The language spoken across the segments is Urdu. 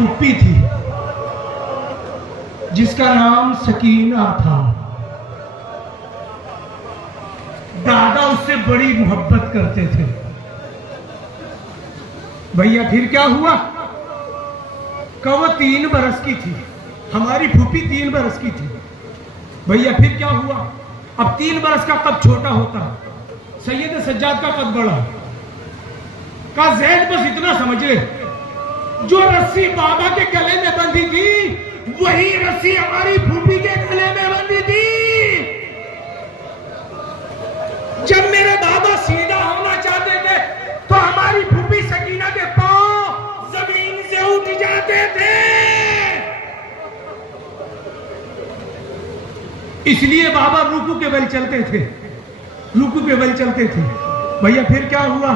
پھوپھی تھی جس کا نام سکینہ تھا. دادا اس سے بڑی محبت کرتے تھے. بھیا پھر کیا ہوا کہ وہ 3 برس کی تھی. ہماری پھوپھی 3 برس کی تھی. بھیا پھر کیا ہوا؟ اب 3 برس کا قد چھوٹا ہوتا، سید سجاد کا قد بڑا. کہا زید بس اتنا سمجھ لے، جو رسی بابا کے گلے میں بندھی تھی وہی رسی ہماری پھوپھی کے گلے میں بندھی تھی. جب میرے بابا سیدھا ہونا چاہتے تھے تو ہماری پھوپھی سکینہ کے پاؤں زمین سے اٹھ جاتے تھے. اس لیے بابا رکوع کے بل چلتے تھے، رکوع کے بل چلتے تھے. بھیا پھر کیا ہوا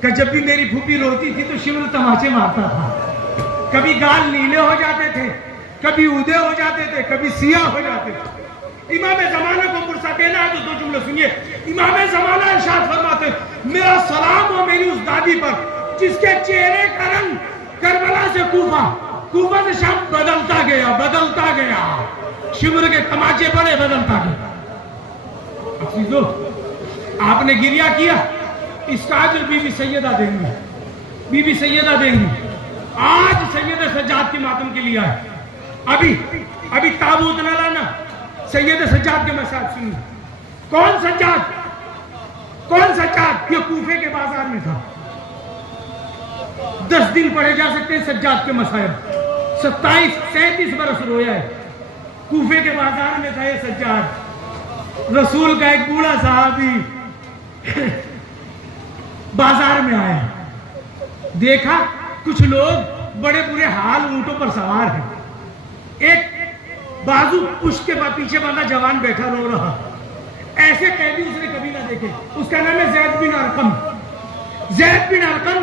کہ جب بھی میری پھوپھی روتی تھی تو شمر تماچے مارتا تھا. کبھی گال نیلے ہو جاتے تھے، کبھی اودے ہو جاتے تھے، کبھی سیاہ ہو جاتے تھے. امام زمانہ کو پرسا دینا ہے تو 2 جملے سنیے. امام زمانہ ارشاد فرماتے میرا سلام ہو میری اس دادی پر جس کے چہرے کا رنگ کربلا سے کوفہ، کوفہ سے شام بدلتا گیا، بدلتا گیا. شمر کے تماچے پڑے، بدلتا گیا. عزیزو آپ نے گریہ کیا، اس کا عجر بی بی سیدہ دیں گی، بی بی سیدہ دیں گی. آج سید سجاد کے ماتم کے لیے آئے. ابھی تابوت نہ لانا، سید سجاد کے مسائل سنیے. کون سجاد؟ کون سجاد؟ یہ کوفے کے بازار میں تھا. 10 دن پڑھے جا سکتے ہیں سجاد کے مسائل. 37 برس رویا ہے. کوفے کے بازار میں تھا یہ سجاد. رسول کا ایک بوڑھا صحابی بازار میں آیا، دیکھا کچھ لوگ بڑے برے حال اونٹوں پر سوار ہیں. ایک بازو پشت کے پیچھے بندہ جوان بیٹھا رو رہا. ایسے قیدی اس نے کبھی نہ دیکھے. اس کا نام ہے زید بن ارقم. زید بن ارقم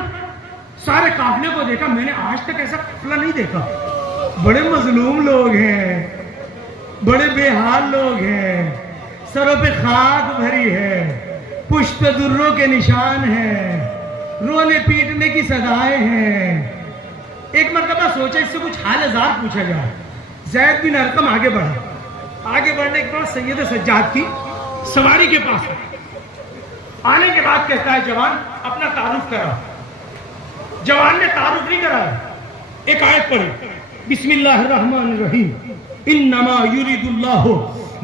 سارے قافلے کو دیکھا، میں نے آج تک ایسا قافلہ نہیں دیکھا. بڑے مظلوم لوگ ہیں، بڑے بے حال لوگ ہیں، سروں پہ خاک بھری ہے، پشت پہ دروں کے نشان ہیں، رونے پیٹنے کی صدائیں ہیں. ایک مرتبہ سوچا اس سے کچھ حال زار پوچھا جائے. زید بن ارقم آگے بڑھا. آگے بڑھنے کے بعد سید سجاد کی سواری کے پاس آنے کے بعد کہتا ہے جوان اپنا تعارف کرا. جوان نے تعارف نہیں کرایا. ایک آیت پڑھی بسم اللہ الرحمن الرحیم انما یرید اللہ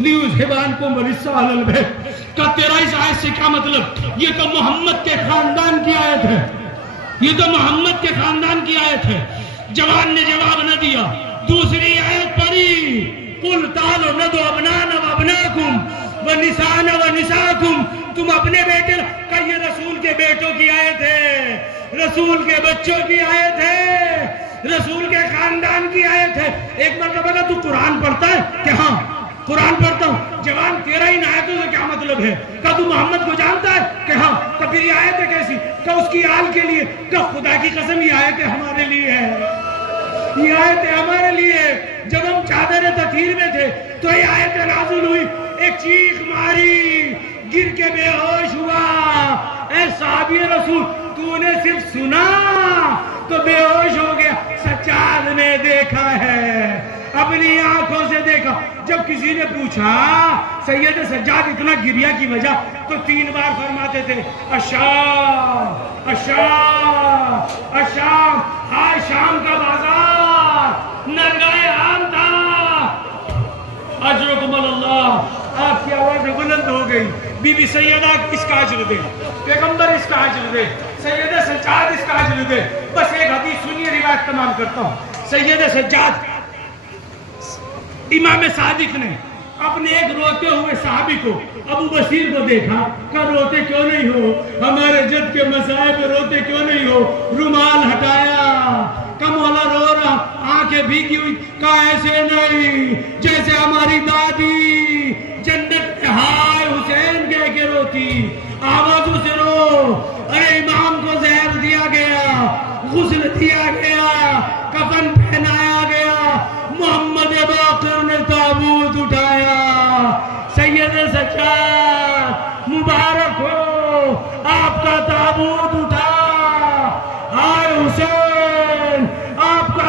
لیذھب عنکم الرجس اہل البیت. کا تیرا اس آیت سے کیا مطلب؟ یہ تو محمد کے خاندان کی آیت ہے، یہ تو محمد کے خاندان کی آیت ہے. جوان نے جواب نہ دیا. دوسری آیت پڑھی قل تعالوا ندعو ابناءنا وابناءکم ونساءنا ونساءکم. تم اپنے بیٹے کا، یہ رسول کے بیٹوں کی آیت ہے، رسول کے بچوں کی آیت ہے، رسول کے خاندان کی آیت ہے. ایک مرتبہ کہ تو قرآن پڑھتا ہے کہ ہاں قرآن پڑھتا ہوں. جوان تیرا ان آیتوں سے کیا مطلب ہے؟ کہ تو محمد کو جانتا ہے کہ ہاں. تو پھر یہ آیت ہے کیسی؟ کہ اس کی آل کے لیے. کہ خدا کی قسم یہ آیت ہمارے لیے ہے، یہ آیت ہمارے لیے. جب ہم چادر تطہیر میں تھے تو یہ آیت نازل ہوئی. ایک چیخ ماری، گر کے بے ہوش ہوا. اے صحابی رسول تو نے صرف سنا تو بے ہوش ہو گیا. سجاد نے دیکھا ہے، اپنی آنکھوں سے دیکھا. جب کسی نے پوچھا سید سجاد اتنا گریہ کی وجہ تو 3 بار فرماتے تھے الشام الشام الشام. آج شام کا بازار نرگائے عام تھا. اجرکم اللہ. آپ کی آواز بلند ہو گئی. بی بی سیدہ اس کا اجر دے، پیغمبر اس کا اجر دے، سید سجاد اس کا اجر دے. بس ایک حدیث سنیے، روایت تمام کرتا ہوں. سید سجاد امام صادق نے اپنے ایک روتے ہوئے صحابی کو ابو بصیر کو دیکھا کہ روتے کیوں نہیں ہو، ہمارے جد کے مسائل پہ روتے کیوں نہیں ہو. رومال ہٹایا کہ مولا رو رہا، آنکھیں بھیگی ہوئی. کہا ایسے نہیں جیسے ہماری دادی جنت میں ہائے حسین کہہ کے روتی. آوازوں سے رو. ارے امام کو زہر دیا گیا، غسل دیا گیا، کفن پہنایا گیا، محمد باقر نے تابوت اٹھایا. سید سجاد مبارک ہو، آپ کا تابوت اٹھا. ہائے حسین آپ کا